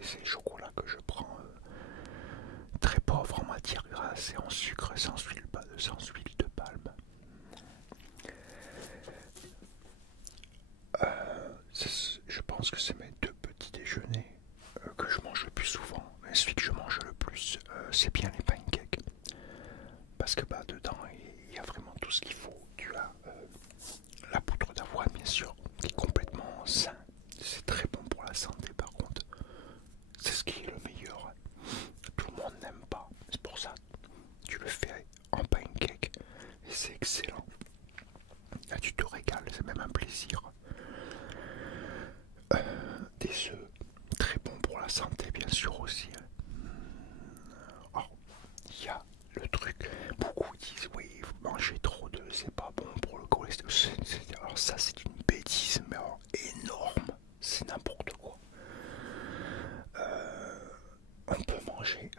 et c'est le chocolat que je prends très pauvre en matière grasse et en sucre sans huile de palme. Je pense que c'est mes deux petits déjeuners que je mange le plus souvent. Mais celui que je mange le plus, c'est bien les pancakes. Parce que bah, dedans, il y a vraiment tout ce qu'il faut. Tu as la poudre d'avoine, bien sûr, qui est complètement sain. C'est très bon pour la santé, par contre. C'est ce qui est le meilleur. Tout le monde n'aime pas. C'est pour ça que tu le fais en pancake. Et c'est excellent. Là, tu te régales, c'est même un plaisir. Des œufs, très bons pour la santé, bien sûr aussi. Alors, il y a le truc, beaucoup disent oui, manger trop d'œufs, c'est pas bon pour le cholestérol. Alors ça, c'est une bêtise, mais alors, énorme, c'est n'importe quoi. On peut manger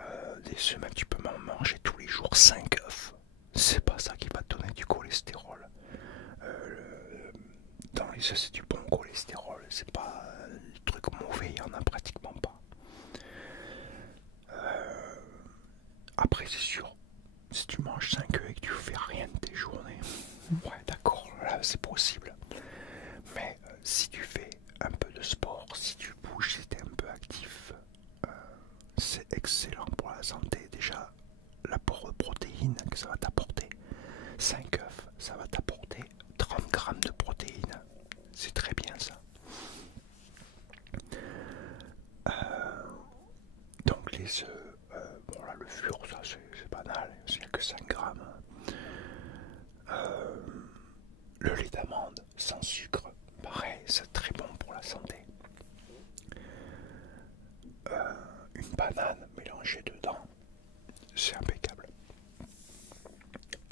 des œufs, même tu peux manger tous les jours 5 œufs. C'est pas ça qui va te donner du cholestérol. Dans les œufs, c'est du bon cholestérol, c'est pas du truc mauvais, il y en a pratiquement pas. Après, c'est sûr, si tu manges 5 œufs et que tu fais rien de tes journées, ouais, d'accord, là c'est possible. Mais si tu fais un peu de sport, si tu bouges, si tu es un peu actif, c'est excellent pour la santé. Déjà, l'apport de protéines que ça va t'apporter, 5 œufs, ça va t'apporter 30 grammes de protéines. C'est très bien ça. Donc les œufs, bon la levure, ça c'est banal, il n'y a que 5 grammes. Le lait d'amande sans sucre, pareil, c'est très bon pour la santé. Une banane mélangée dedans, c'est impeccable.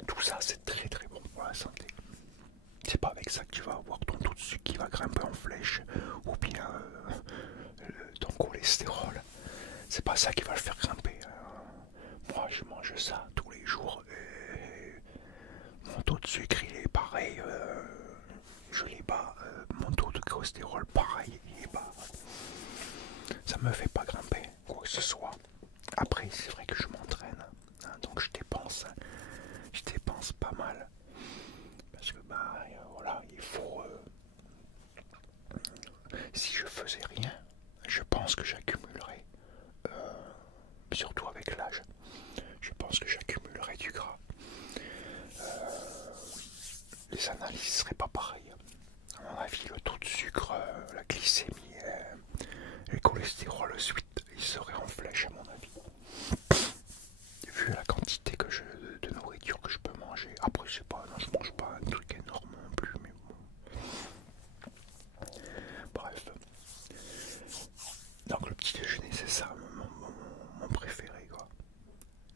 Tout ça, c'est très très bon pour la santé. C'est pas avec ça que tu vas avoir ton taux de sucre qui va grimper en flèche ou bien ton cholestérol. C'est pas ça qui va le faire grimper. Moi, je mange ça tous les jours et mon taux de sucre il est pareil. Je l'ai bas. Mon taux de cholestérol pareil, il est bas. Ça me fait pas grimper quoi que ce soit. Après, c'est vrai que je m'entraîne, hein, donc je dépense pas mal. Parce que bah voilà, il faut. Si je faisais rien, je pense que j'accumulerais, surtout avec l'âge, je pense que j'accumulerais du gras. Les analyses seraient pas pareilles. À mon avis, le taux de sucre, la glycémie, le cholestérol suite, il serait en flèche à mon avis. Vu la quantité de nourriture que je peux manger. Après, je sais pas, non, je mange pas un truc énorme non plus, mais bon. Bref. Donc le petit déjeuner, c'est ça, mon préféré, quoi.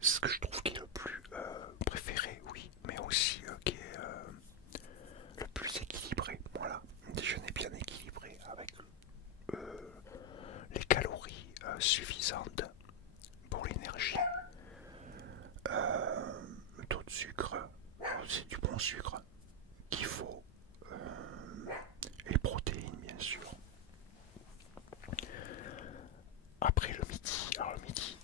C'est ce que je trouve qui est le plus préféré, oui, mais aussi qui est le plus équilibré. Voilà, un déjeuner bien équilibré avec les calories suffisantes pour l'énergie. Le taux de sucre, c'est du bon sucre qu'il faut. Les protéines, bien sûr. Après le midi, alors le midi,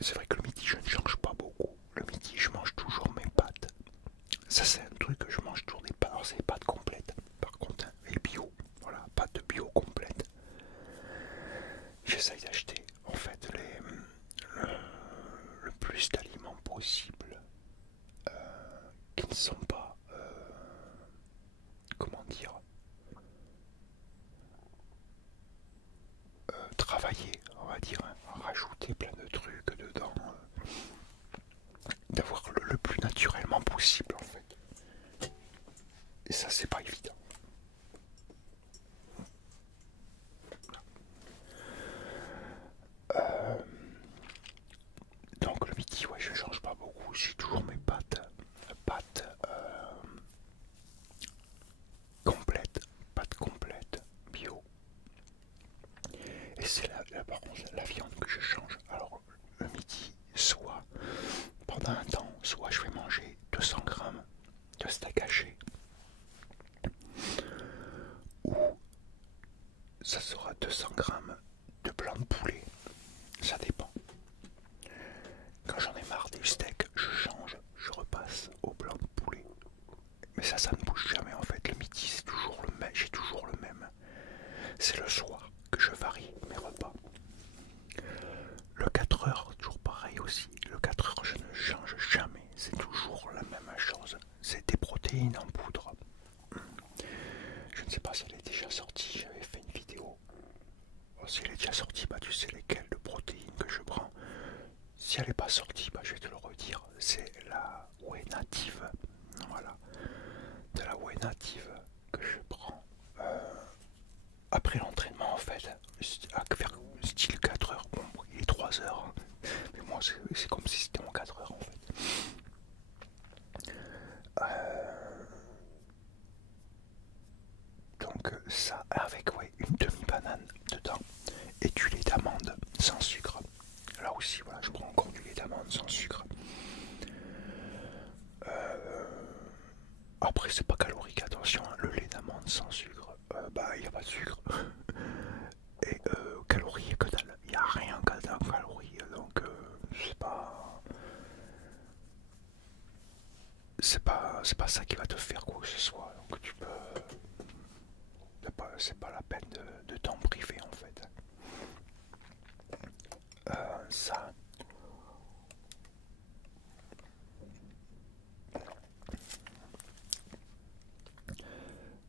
c'est vrai que le midi je ne change pas beaucoup. Le midi je mange toujours mes pâtes. Ça c'est un truc que je mange toujours des pâtes. Alors c'est des pâtes complètes par contre, hein, et bio. Voilà, pâtes bio complètes. J'essaye d'acheter en fait le plus d'aliments possible qui ne sont pas, comment dire, travailler, on va dire, hein, rajouter plein de trucs dedans, d'avoir le plus naturellement possible en fait. Et ça c'est pas évident. Donc le midi, ouais, je change pas beaucoup, j'ai toujours mes pâtes complètes, pâtes complètes, bio. Et c'est par contre la viande que je change. Alors le midi, soit pendant un temps, soit je vais manger 200 grammes de steak haché, ou ça sera 200 grammes de blanc de poulet. protéine en poudre. Je ne sais pas si elle est déjà sortie, j'avais fait une vidéo. Si elle est déjà sortie, bah tu sais lesquelles de protéines que je prends. Si elle n'est pas sortie, bah je vais te le redire, c'est la whey native. Voilà, de la whey native que je prends après l'entraînement en fait, à faire style 4 heures. Bon, il est 3 heures, hein. Mais moi c'est comme si c'était en 4 heures en fait. Donc ça avec ouais, une demi-banane dedans et du lait d'amande sans sucre. Là aussi voilà, je prends encore du lait d'amande sans sucre. Après c'est pas calorique, attention, hein, le lait d'amande sans sucre, bah il n'y a pas de sucre. Et calories que dalle, il n'y a rien que dalle calories, donc c'est pas ça qui va te faire quoi que ce soit, donc tu peux, c'est pas la peine de t'en priver en fait. Ça.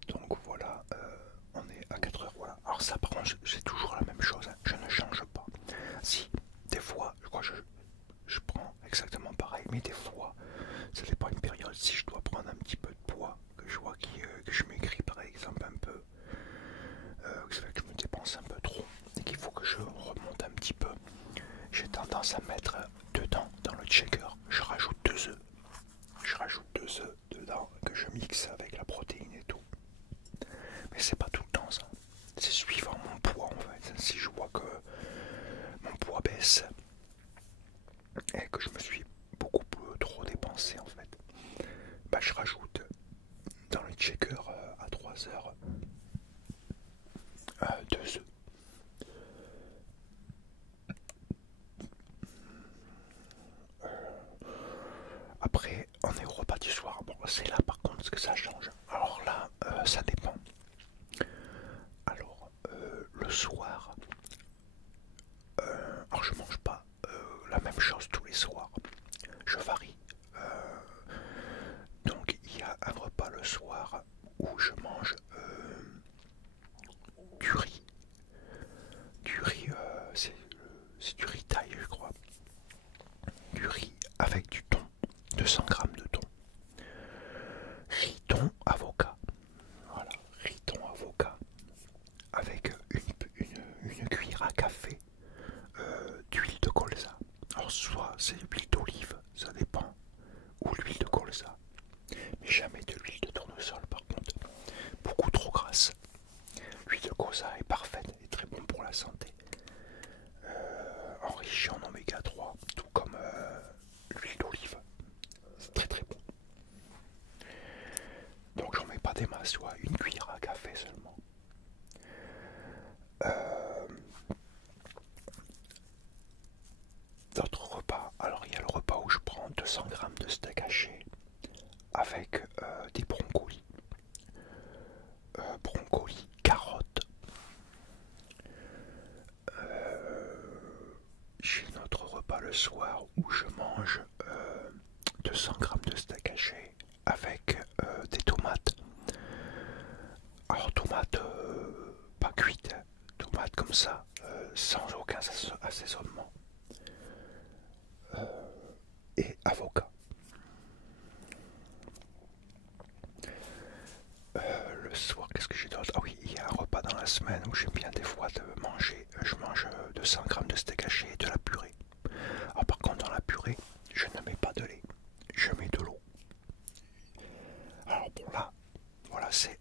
Donc voilà, on est à 4 heures, voilà. Alors ça par contre c'est toujours la même chose, hein. Je ne change pas. Si, des fois, je crois que je prends exactement pareil, mais des fois, ça dépend une période. Si je dois prendre un petit peu de poids, que je vois que je maigris par exemple un peu, que je me dépense un peu trop, et qu'il faut que je remonte un petit peu, j'ai tendance à mettre dedans, dans le shaker, je rajoute 2 œufs. Je rajoute 2 œufs dedans, que je mixe avec la protéine et tout. Mais c'est pas tout le temps ça. C'est suivant mon poids en fait. Si je vois que mon poids baisse et que je me suis beaucoup trop dépensé en fait, bah je rajoute dans le checker à 3 heures 2 œufs. Après, on est au repas du soir. Bon, c'est là par contre ce que ça change. Alors là, ça dépend. Alors, le soir, alors je mange pas la même chose tous les soirs. Je varie. Donc il y a un repas le soir où je mange du riz. Du riz, c'est du riz taille je crois. Du riz avec du thon, 200 grammes de thon. Riz thon avocat. Voilà, riz thon avocat. Avec une cuillère à café d'huile de colza. Alors soit c'est l'huile d'olive, ça dépend, ou l'huile de colza. Mais jamais de l'huile de tournesol par contre. Beaucoup trop grasse. L'huile de colza est parfaite et très bon pour la santé. Enrichi en oméga 3, tout comme l'huile d'olive. C'est très très bon. Donc j'en mets pas des masses, soit une cuillère à café seulement. D'autres repas, alors il y a le repas où je prends 200 grammes de steak haché avec des brocolis. Brocolis, carottes. J'ai notre repas le soir où je mange 200 grammes de steak haché avec des tomates. Alors tomates pas cuites, tomates comme ça, sans aucun assaisonnement. Et avocat. Le soir, qu'est-ce que j'ai d'autre? Ah oui, il y a un repas dans la semaine où j'aime bien des fois de manger. Je mange 200 grammes de steak haché et de la purée. Alors par contre, dans la purée, je ne mets pas de lait, je mets de l'eau. Alors bon là, voilà, c'est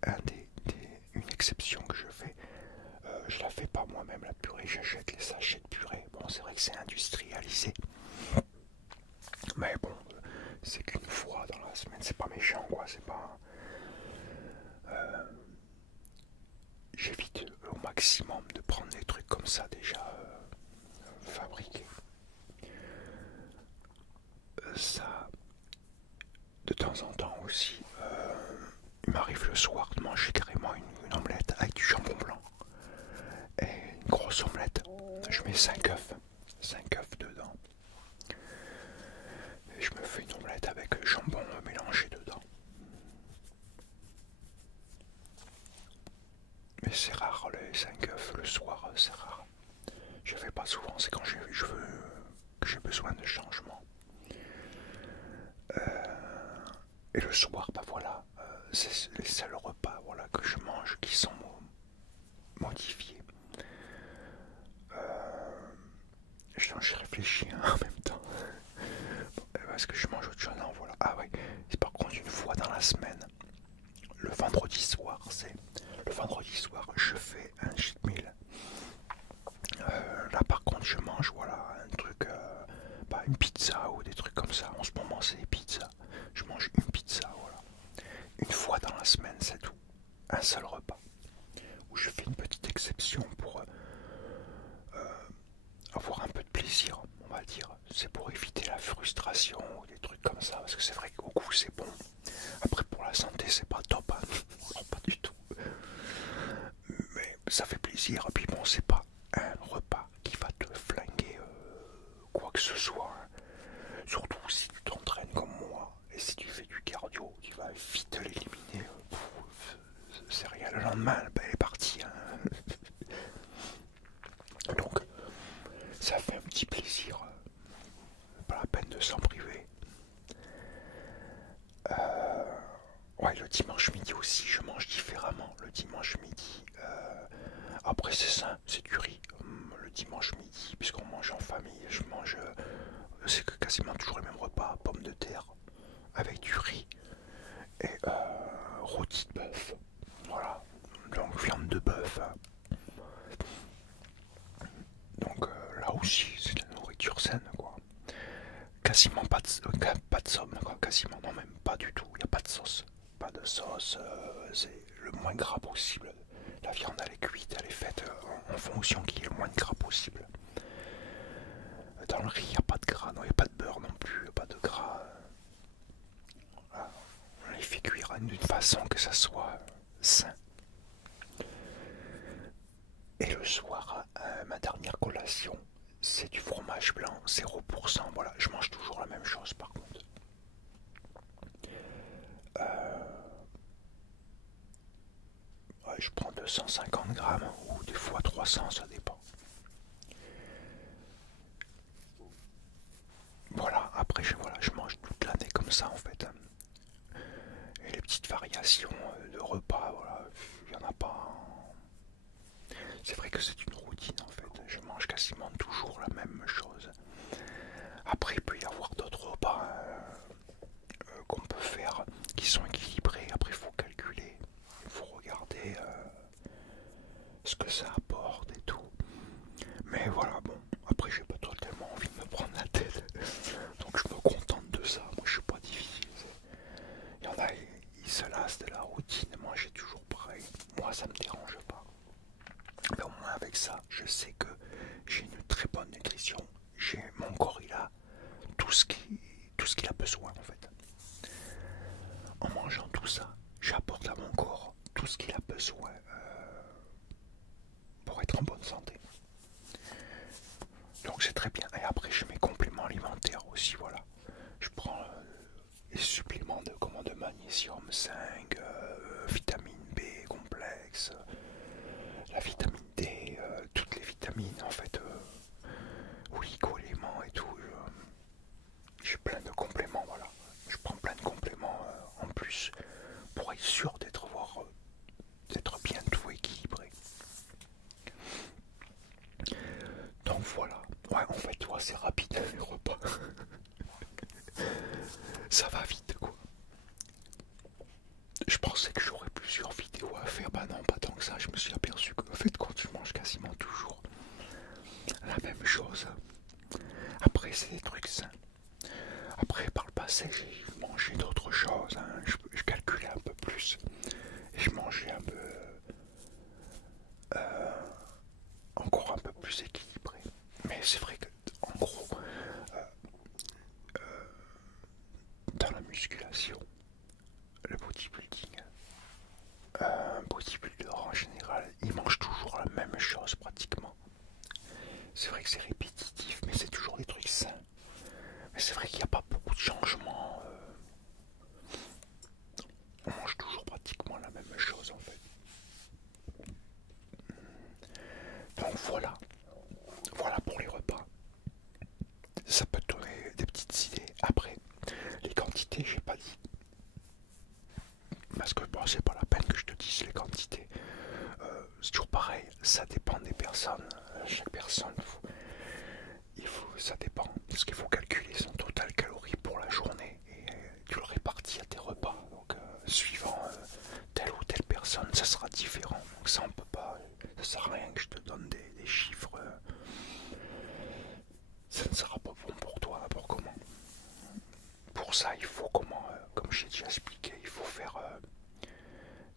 une exception que je fais. Je la fais pas moi-même la purée, j'achète les sachets de purée. Bon, c'est vrai que c'est industrialisé. Mais bon, c'est qu'une fois dans la semaine, c'est pas méchant quoi, c'est pas... J'évite au maximum de prendre des trucs comme ça déjà fabriqués. Ça, de temps en temps aussi, il m'arrive le soir de manger carrément une omelette avec du jambon blanc. Et une grosse omelette, je mets 5 œufs. 5 œufs dedans. Et je me fais une omelette avec jambon mélangé dedans. Mais c'est rare les 5 œufs le soir, c'est rare. Je fais pas souvent, c'est quand je veux que j'ai besoin de changement. Et le soir, bah voilà, c'est les seuls repas voilà, que je mange qui sont modifiés. Je réfléchis hein, en même temps. Est-ce que je mange autre chose? Non, voilà. Ah ouais, c'est par contre une fois dans la semaine, le vendredi soir, je fais un cheat meal. Là par contre je mange voilà un truc, pas une pizza ou des trucs comme ça. En ce moment c'est des pizzas. Je mange une pizza, voilà. Une fois dans la semaine, c'est tout. Un seul repas. Où je fais une petite exception pour avoir un peu de plaisir, on va dire. C'est pour éviter la frustration ou des trucs comme ça. Parce que c'est vrai qu'au goût c'est bon. Après pour la santé c'est pas top, hein. Non, pas du tout. Mais ça fait plaisir. Et puis bon, c'est pas un repas qui va te flinguer quoi que ce soit. Hein. Surtout si tu t'entraînes comme moi. Et si tu fais du cardio, tu vas vite l'éliminer. C'est rien. Le lendemain, ben, elle est partie. Hein. Donc, ça fait un petit plaisir. Pas la peine de s'en priver. Ouais, le dimanche midi aussi, je mange différemment. Le dimanche midi, après c'est ça, c'est du riz. Le dimanche midi, puisqu'on mange en famille, je mange, c'est quasiment toujours le même repas, pommes de terre avec du riz et rôti de bœuf. Voilà, donc viande de bœuf. Donc là aussi, c'est de la nourriture saine, quoi. Quasiment pas de somme, quoi. Quasiment, non, même pas du tout. Il n'y a pas de sauce. Pas de sauce, c'est le moins gras possible. La viande elle est cuite, elle est faite en fonction qu'il y ait le moins de gras possible. Dans le riz, il n'y a pas de gras, non, il n'y a pas de beurre non plus, il n'y a pas de gras. Voilà. On les fait cuire d'une façon que ça soit sain. Et le soir, ma dernière collation, c'est du fromage blanc, 0%. Voilà, je mange toujours la même chose par contre. Ouais, je prends 250 grammes ou des fois 300, ça dépend. Voilà, après je mange toute l'année comme ça en fait. Et les petites variations de repas, voilà, il n'y en a pas. C'est vrai que c'est une routine en fait. Je mange quasiment toujours la même chose. Après, il peut y avoir d'autres repas qu'on peut faire qui sont équilibrés. Après, il faut calculer, il faut regarder ce que ça apporte et tout. Mais voilà, bon, après, j'ai pas tellement envie de me prendre la tête. Donc, je me contente de ça. Moi, je suis pas difficile. Il y en a, ils se lassent de la routine. Moi, j'ai toujours pareil. Moi, ça me dérange pas. Mais au moins, avec ça, je sais que j'ai une très bonne nutrition. Mon corps, il a tout ce qu'il a besoin en fait. En mangeant tout ça, j'apporte à mon corps tout ce qu'il a besoin pour être en bonne santé. Donc c'est très bien. Et après j'ai mes compléments alimentaires aussi, voilà. Je prends les suppléments de magnésium 5, vitamine B complexe, la vitamine D, toutes les vitamines en fait, oligo-éléments et tout. J'ai plein de compléments, voilà. Je prends plein de compléments en plus pour être sûr d'être bien tout équilibré. Donc voilà. Ouais, en fait, toi, c'est rapide les repas. Ça va vite, quoi. Je pensais que j'aurais plusieurs vidéos à faire. Bah non, pas tant que ça. Je me suis aperçu qu'en fait, quand tu manges quasiment toujours la même chose, après, c'est des trucs sains. Après, par le passé, j'ai mangé d'autres choses. Hein. Je calculais un peu plus. Et je mangeais un peu. Encore un peu plus équilibré. Mais c'est vrai que, en gros, dans la musculation, le bodybuilding, un bodybuilder en général, il mange toujours la même chose pratiquement. C'est vrai que c'est répétitif, mais c'est toujours des trucs sains. Mais c'est vrai qu'il n'y a pas beaucoup de changements. On mange toujours pratiquement la même chose en fait. ça ne sera pas bon pour toi n'importe comment. Pour ça, il faut comme j'ai déjà expliqué, il faut faire,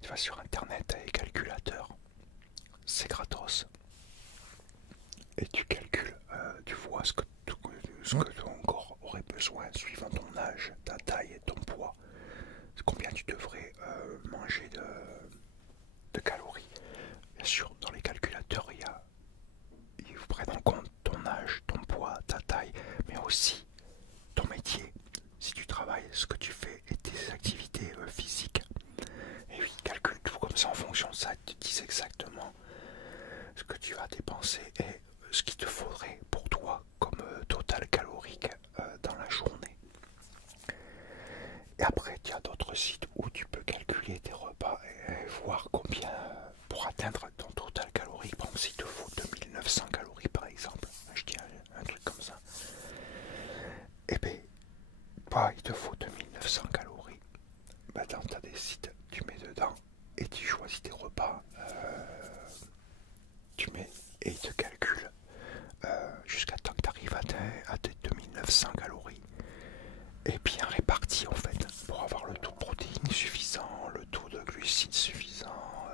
tu vas sur internet avec calculateur, c'est gratos, et tu calcules, tu vois ce que ton corps aurait besoin suivant ton âge, ta taille et ton poids, combien tu devrais manger de calories. Bien sûr, dans les calculateurs, ils vous prennent en compte ton âge, ton poids, ta taille, mais aussi ton métier, si tu travailles, ce que tu fais et tes activités physiques. Et oui, calcule tout comme ça en fonction de ça, ils te disent exactement ce que tu vas dépenser et ce qu'il te faudrait pour toi comme total calorique dans la journée. Et après, il y a d'autres sites où tu peux calculer tes repas et voir combien pour atteindre ton total calorique. Par exemple, s'il te faut 2900 calories par exemple, je dis un truc comme ça. Et bien, il te faut 2900 calories. Bah, tu as des sites, tu mets dedans et tu choisis tes repas. Tu mets et il te calcule jusqu'à temps que tu arrives à tes 2900 calories. Et bien réparti en fait, pour avoir le taux de protéines suffisant, le taux de glucides suffisant,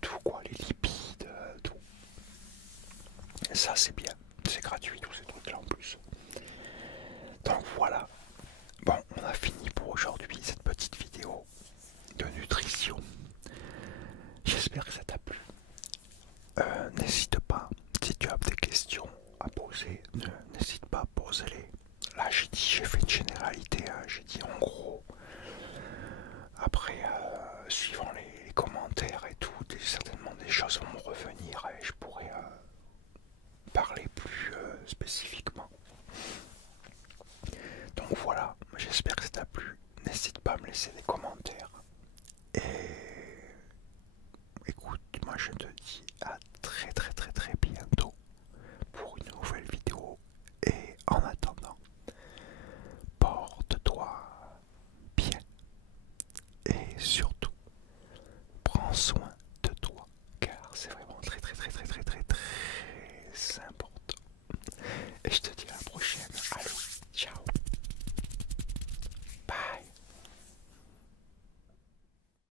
tout quoi, les lipides, tout. Et ça c'est bien, c'est gratuit tous ces trucs là en plus. Donc voilà, bon on a fini pour aujourd'hui cette petite vidéo de nutrition. J'espère que ça t'a plu. N'hésite pas, si tu as des questions à poser, n'hésite pas à poser-les. Là j'ai fait une généralité, hein, j'ai dit en gros. Après, suivant les commentaires et tout, certainement des choses vont me revenir et je pourrais parler plus spécifiquement. Donc voilà, j'espère que ça t'a plu. N'hésite pas à me laisser des commentaires. Et écoute, moi je te dis à très très très très bientôt pour une nouvelle vidéo. Et en attendant, porte-toi bien et surtout